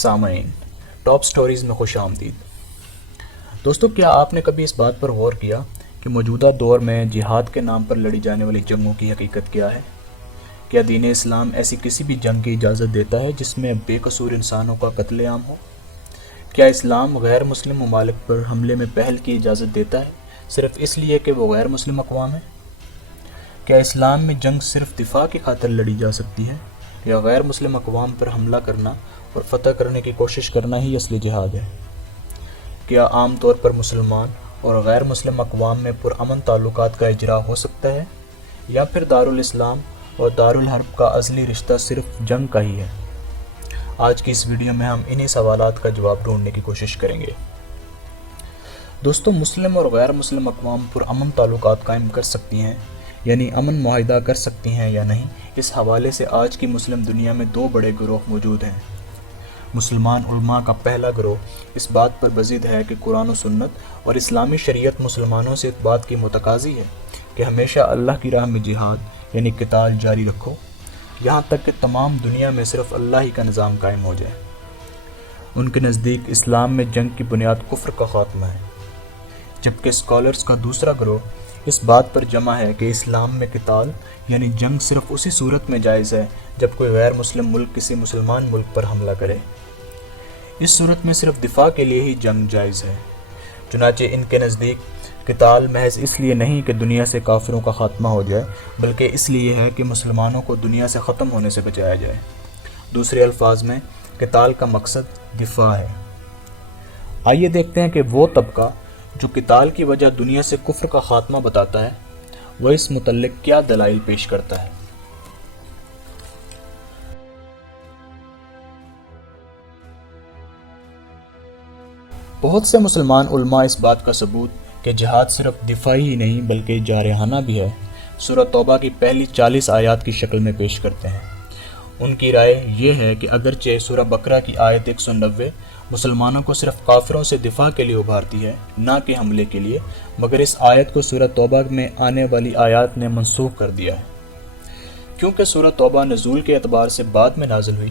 سامعین، top stories میں خوش آمدید۔ دوستو، کیا آپ نے کبھی اس بات پر غور کیا کہ موجودہ دور میں جہاد کے نام پر لڑی جانے والی جنگوں کی حقیقت کیا ہے؟ کیا دین اسلام ایسی کسی بھی جنگ کی اجازت دیتا ہے جس میں بے قصور انسانوں کا قتل عام ہو؟ کیا اسلام غیر مسلم ممالک پر حملے میں پہل کی اجازت دیتا ہے صرف اس لیے کہ وہ غیر مسلم اقوام ہیں؟ کیا اسلام میں جنگ صرف دفاع کی خاطر لڑی جا سکتی ہے یا غیر مسلم اقوام پر حملہ کرنا اور فتح کرنے کی کوشش کرنا ہی اصلی جہاد ہے؟ کیا عام طور پر مسلمان اور غیر مسلم اقوام میں پرامن تعلقات کا اجرا ہو سکتا ہے یا پھر دارالاسلام اور دارالحرب کا ازلی رشتہ صرف جنگ کا ہی ہے؟ آج کی اس ویڈیو میں ہم انہی سوالات کا جواب ڈھونڈنے کی کوشش کریں گے۔ دوستو، مسلم اور غیر مسلم اقوام پرامن تعلقات قائم کر سکتی ہیں، یعنی امن معاہدہ کر سکتی ہیں یا نہیں، اس حوالے سے آج کی مسلم دنیا میں دو بڑے گروہ موجود ہیں۔ مسلمان علماء کا پہلا گروہ اس بات پر بضد ہے کہ قرآن و سنت اور اسلامی شریعت مسلمانوں سے اس بات کی متقاضی ہے کہ ہمیشہ اللہ کی راہ میں جہاد یعنی قتال جاری رکھو، یہاں تک کہ تمام دنیا میں صرف اللہ ہی کا نظام قائم ہو جائے۔ ان کے نزدیک اسلام میں جنگ کی بنیاد کفر کا خاتمہ ہے، جبکہ اسکالرز کا دوسرا گروہ اس بات پر جمع ہے کہ اسلام میں قتال یعنی جنگ صرف اسی صورت میں جائز ہے جب کوئی غیر مسلم ملک کسی مسلمان ملک پر حملہ کرے۔ اس صورت میں صرف دفاع کے لیے ہی جنگ جائز ہے۔ چنانچہ ان کے نزدیک قتال محض اس لیے نہیں کہ دنیا سے کافروں کا خاتمہ ہو جائے، بلکہ اس لیے ہے کہ مسلمانوں کو دنیا سے ختم ہونے سے بچایا جائے۔ دوسرے الفاظ میں قتال کا مقصد دفاع ہے۔ آئیے دیکھتے ہیں کہ وہ طبقہ جو قتال کی وجہ دنیا سے کفر کا خاتمہ بتاتا ہے، وہ اس متعلق کیا دلائل پیش کرتا ہے۔ بہت سے مسلمان علماء اس بات کا ثبوت کہ جہاد صرف دفاعی ہی نہیں بلکہ جارحانہ بھی ہے سورہ توبہ کی پہلی 40 آیات کی شکل میں پیش کرتے ہیں۔ ان کی رائے یہ ہے کہ اگرچہ سورہ بقرہ کی آیت 190 مسلمانوں کو صرف کافروں سے دفاع کے لیے ابھارتی ہے، نہ کہ حملے کے لیے، مگر اس آیت کو سورہ توبہ میں آنے والی آیات نے منسوخ کر دیا ہے۔ کیونکہ سورہ توبہ نزول کے اعتبار سے بعد میں نازل ہوئی،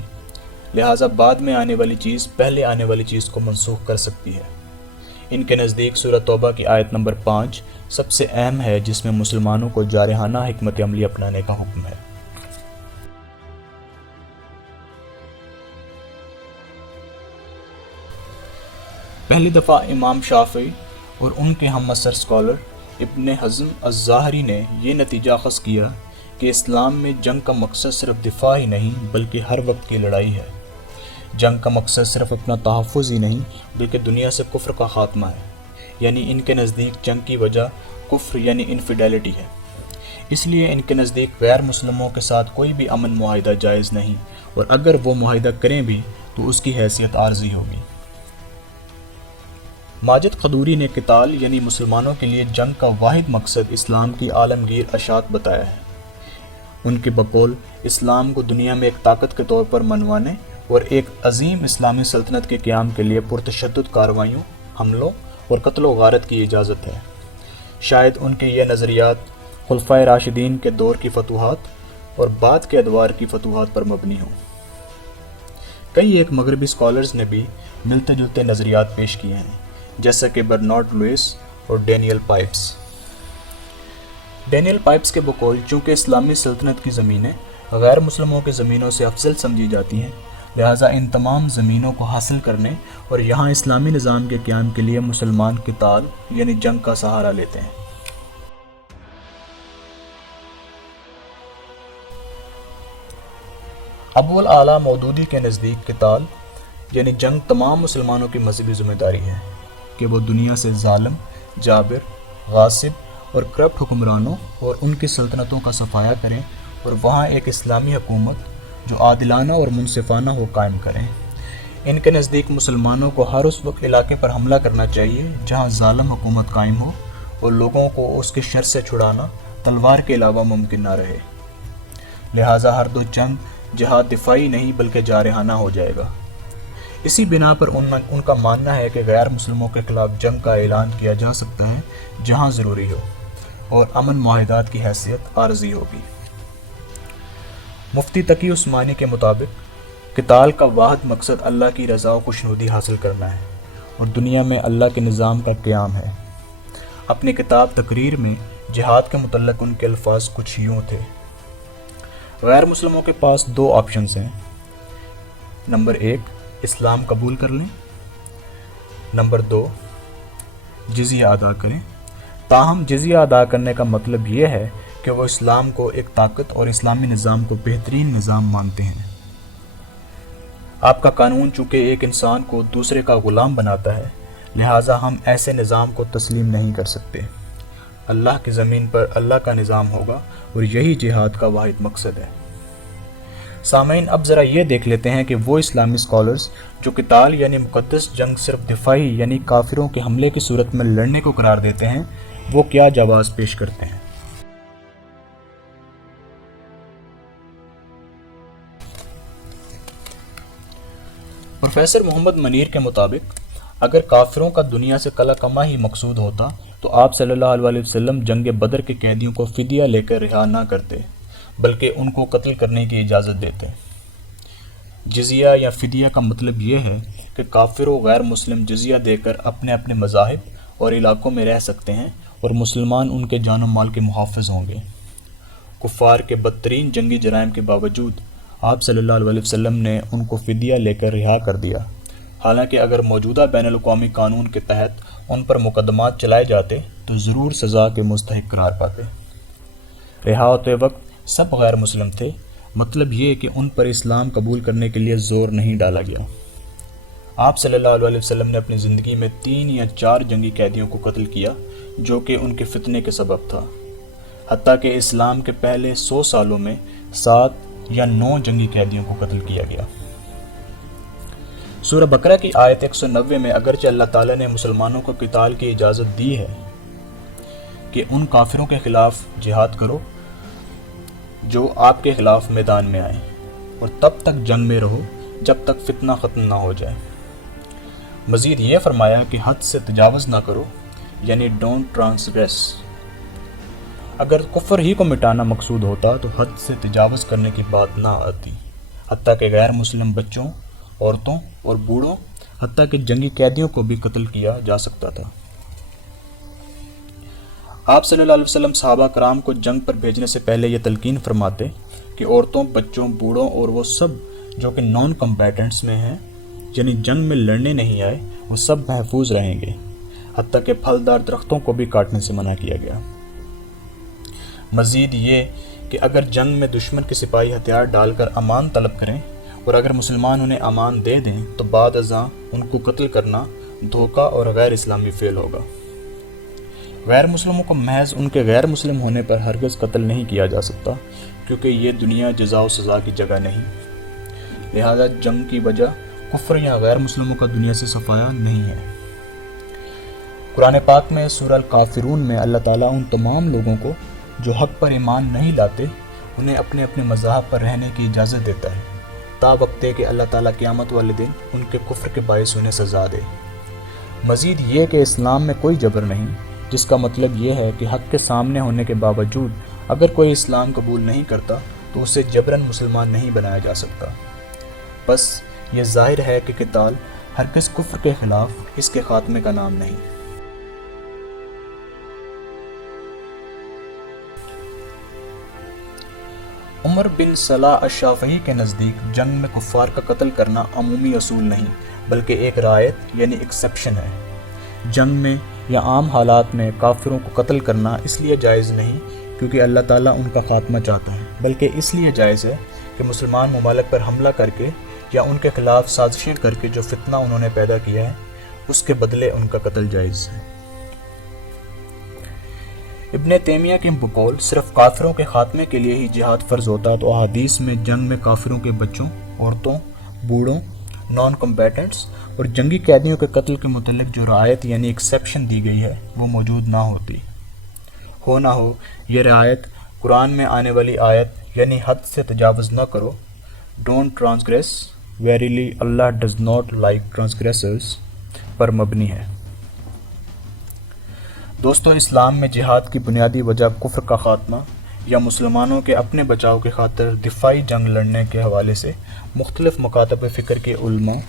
لہٰذا بعد میں آنے والی چیز پہلے آنے والی چیز کو منسوخ کر سکتی ہے۔ ان کے نزدیک سورہ توبہ کی آیت نمبر 5 سب سے اہم ہے، جس میں مسلمانوں کو جارحانہ حکمت عملی اپنانے کا حکم ہے۔ پہلی دفعہ امام شافعی اور ان کے ہم عصر اسکالر ابن حزم الظاہری نے یہ نتیجہ اخذ کیا کہ اسلام میں جنگ کا مقصد صرف دفاع ہی نہیں بلکہ ہر وقت کی لڑائی ہے۔ جنگ کا مقصد صرف اپنا تحفظ ہی نہیں بلکہ دنیا سے کفر کا خاتمہ ہے، یعنی ان کے نزدیک جنگ کی وجہ کفر یعنی انفیڈیلٹی ہے۔ اس لیے ان کے نزدیک غیر مسلموں کے ساتھ کوئی بھی امن معاہدہ جائز نہیں، اور اگر وہ معاہدہ کریں بھی تو اس کی حیثیت عارضی ہوگی۔ ماجد قدوری نے قتال یعنی مسلمانوں کے لیے جنگ کا واحد مقصد اسلام کی عالمگیر اشاعت بتایا ہے۔ ان کے بقول اسلام کو دنیا میں ایک طاقت کے طور پر منوانے اور ایک عظیم اسلامی سلطنت کے قیام کے لیے پرتشدد کارروائیوں، حملوں اور قتل و غارت کی اجازت ہے۔ شاید ان کے یہ نظریات خلفائے راشدین کے دور کی فتوحات اور بعد کے ادوار کی فتوحات پر مبنی ہوں۔ کئی ایک مغربی اسکالرز نے بھی ملتے جلتے نظریات پیش کیے ہیں، جیسا کہ برنارڈ لوئس اور ڈینیل پائپس۔ ڈینیل پائپس کے بقول چونکہ اسلامی سلطنت کی زمینیں غیر مسلموں کی زمینوں سے افضل سمجھی جاتی ہیں، لہٰذا ان تمام زمینوں کو حاصل کرنے اور یہاں اسلامی نظام کے قیام کے لیے مسلمان قتال یعنی جنگ کا سہارا لیتے ہیں۔ ابو الاعلیٰ مودودی کے نزدیک قتال یعنی جنگ تمام مسلمانوں کی مذہبی ذمہ داری ہے کہ وہ دنیا سے ظالم، جابر، غاصب اور کرپٹ حکمرانوں اور ان کی سلطنتوں کا صفایا کریں اور وہاں ایک اسلامی حکومت جو عادلانہ اور منصفانہ ہو قائم کریں۔ ان کے نزدیک مسلمانوں کو ہر اس وقت علاقے پر حملہ کرنا چاہیے جہاں ظالم حکومت قائم ہو اور لوگوں کو اس کے شر سے چھڑانا تلوار کے علاوہ ممکن نہ رہے۔ لہٰذا ہر دو جنگ جہاد دفاعی نہیں بلکہ جارحانہ ہو جائے گا۔ اسی بنا پر ان کا ماننا ہے کہ غیر مسلموں کے خلاف جنگ کا اعلان کیا جا سکتا ہے جہاں ضروری ہو اور امن معاہدات کی حیثیت عارضی ہوگی۔ مفتی تقی عثمانی کے مطابق قتال کا واحد مقصد اللہ کی رضا و خوشنودی حاصل کرنا ہے اور دنیا میں اللہ کے نظام کا قیام ہے۔ اپنی کتاب تقریر میں جہاد کے متعلق ان کے الفاظ کچھ یوں تھے: غیر مسلموں کے پاس دو آپشنز ہیں، نمبر 1 اسلام قبول کر لیں، نمبر 2 جزیہ ادا کریں۔ تاہم جزیہ ادا کرنے کا مطلب یہ ہے کہ وہ اسلام کو ایک طاقت اور اسلامی نظام کو بہترین نظام مانتے ہیں۔ آپ کا قانون چونکہ ایک انسان کو دوسرے کا غلام بناتا ہے، لہٰذا ہم ایسے نظام کو تسلیم نہیں کر سکتے۔ اللہ کی زمین پر اللہ کا نظام ہوگا اور یہی جہاد کا واحد مقصد ہے۔ سامعین، اب ذرا یہ دیکھ لیتے ہیں کہ وہ اسلامی اسکالرز جو قتال یعنی مقدس جنگ صرف دفاعی یعنی کافروں کے حملے کی صورت میں لڑنے کو قرار دیتے ہیں، وہ کیا جواز پیش کرتے ہیں۔ پروفیسر محمد منیر کے مطابق اگر کافروں کا دنیا سے قلع کما ہی مقصود ہوتا تو آپ صلی اللہ علیہ وسلم جنگ بدر کے قیدیوں کو فدیہ لے کر رہا نہ کرتے بلکہ ان کو قتل کرنے کی اجازت دیتے۔ جزیہ یا فدیہ کا مطلب یہ ہے کہ کافر و غیر مسلم جزیہ دے کر اپنے اپنے مذاہب اور علاقوں میں رہ سکتے ہیں اور مسلمان ان کے جان و مال کے محافظ ہوں گے۔ کفار کے بدترین جنگی جرائم کے باوجود آپ صلی اللہ علیہ وسلم نے ان کو فدیہ لے کر رہا کر دیا، حالانکہ اگر موجودہ بین الاقوامی قانون کے تحت ان پر مقدمات چلائے جاتے تو ضرور سزا کے مستحق قرار پاتے۔ رہا ہوتے وقت سب غیر مسلم تھے، مطلب یہ کہ ان پر اسلام قبول کرنے کے لیے زور نہیں ڈالا گیا۔ آپ صلی اللہ علیہ وسلم نے اپنی زندگی میں 3 یا 4 جنگی قیدیوں کو قتل کیا جو کہ ان کے فتنے کے سبب تھا، حتیٰ کہ اسلام کے پہلے 100 سالوں میں 7 یا 9 جنگی قیدیوں کو قتل کیا گیا۔ سورہ بقرہ کی آیت 190 میں اگرچہ اللہ تعالیٰ نے مسلمانوں کو قتال کی اجازت دی ہے کہ ان کافروں کے خلاف جہاد کرو جو آپ کے خلاف میدان میں آئیں اور تب تک جنگ میں رہو جب تک فتنہ ختم نہ ہو جائے۔ مزید یہ فرمایا کہ حد سے تجاوز نہ کرو، یعنی ڈونٹ ٹرانسگریس۔ اگر کفر ہی کو مٹانا مقصود ہوتا تو حد سے تجاوز کرنے کی بات نہ آتی، حتیٰ کہ غیر مسلم بچوں، عورتوں اور بوڑھوں، حتیٰ کہ جنگی قیدیوں کو بھی قتل کیا جا سکتا تھا۔ آپ صلی اللہ علیہ وسلم صحابہ کرام کو جنگ پر بھیجنے سے پہلے یہ تلقین فرماتے کہ عورتوں، بچوں، بوڑھوں اور وہ سب جو کہ نان کمبیٹنٹس میں ہیں، یعنی جنگ میں لڑنے نہیں آئے، وہ سب محفوظ رہیں گے، حتیٰ کہ پھلدار درختوں کو بھی کاٹنے سے منع کیا گیا۔ مزید یہ کہ اگر جنگ میں دشمن کے سپاہی ہتھیار ڈال کر امان طلب کریں اور اگر مسلمان انہیں امان دے دیں تو بعد ازاں ان کو قتل کرنا دھوکہ اور غیر اسلامی فعل ہوگا۔ غیر مسلموں کو محض ان کے غیر مسلم ہونے پر ہرگز قتل نہیں کیا جا سکتا، کیونکہ یہ دنیا جزا و سزا کی جگہ نہیں، لہذا جنگ کی وجہ کفر یا غیر مسلموں کا دنیا سے صفایا نہیں ہے۔ قرآن پاک میں سورہ الکافرون میں اللہ تعالیٰ ان تمام لوگوں کو جو حق پر ایمان نہیں لاتے انہیں اپنے اپنے مذاہب پر رہنے کی اجازت دیتا ہے، تا وقت کہ اللہ تعالیٰ قیامت والے دن ان کے کفر کے باعث انہیں سزا دے۔ مزید یہ کہ اسلام میں کوئی جبر نہیں، جس کا مطلب یہ ہے کہ حق کے سامنے ہونے کے باوجود اگر کوئی اسلام قبول نہیں کرتا تو اسے جبراً مسلمان نہیں بنایا جا سکتا۔ بس یہ ظاہر ہے کہ قتال ہرگز کفر کے خلاف اس کے خاتمے کا نام نہیں۔ عمر بن صلاح الشافعی کے نزدیک جنگ میں کفار کا قتل کرنا عمومی اصول نہیں بلکہ ایک رعایت یعنی ایکسیپشن ہے۔ جنگ میں یا عام حالات میں کافروں کو قتل کرنا اس لیے جائز نہیں کیونکہ اللہ تعالیٰ ان کا خاتمہ چاہتا ہے، بلکہ اس لیے جائز ہے کہ مسلمان ممالک پر حملہ کر کے یا ان کے خلاف سازشیں کر کے جو فتنہ انہوں نے پیدا کیا ہے اس کے بدلے ان کا قتل جائز ہے۔ ابن تیمیہ کے بقول صرف کافروں کے خاتمے کے لیے ہی جہاد فرض ہوتا تو احادیث میں جنگ میں کافروں کے بچوں، عورتوں، بوڑھوں، نان کمبیٹنٹس اور جنگی قیدیوں کے قتل کے متعلق جو رعایت یعنی ایکسیپشن دی گئی ہے وہ موجود نہ ہوتی۔ ہو نہ ہو یہ رعایت قرآن میں آنے والی آیت یعنی حد سے تجاوز نہ کرو، don't transgress, verily Allah does not like transgressors پر مبنی ہے۔ دوستو، اسلام میں جہاد کی بنیادی وجہ کفر کا خاتمہ یا مسلمانوں کے اپنے بچاؤ کے خاطر دفاعی جنگ لڑنے کے حوالے سے مختلف مکاتب فکر کے علماء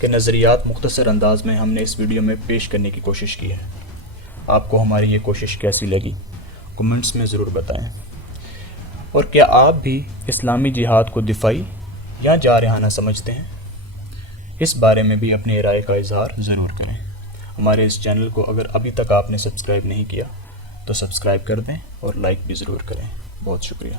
کے نظریات مختصر انداز میں ہم نے اس ویڈیو میں پیش کرنے کی کوشش کی ہے۔ آپ کو ہماری یہ کوشش کیسی لگی کمنٹس میں ضرور بتائیں، اور کیا آپ بھی اسلامی جہاد کو دفاعی یا جارحانہ سمجھتے ہیں؟ اس بارے میں بھی اپنی رائے کا اظہار ضرور کریں۔ ہمارے اس چینل کو اگر ابھی تک آپ نے سبسکرائب نہیں کیا تو سبسکرائب کر دیں اور لائک بھی ضرور کریں۔ بہت شکریہ۔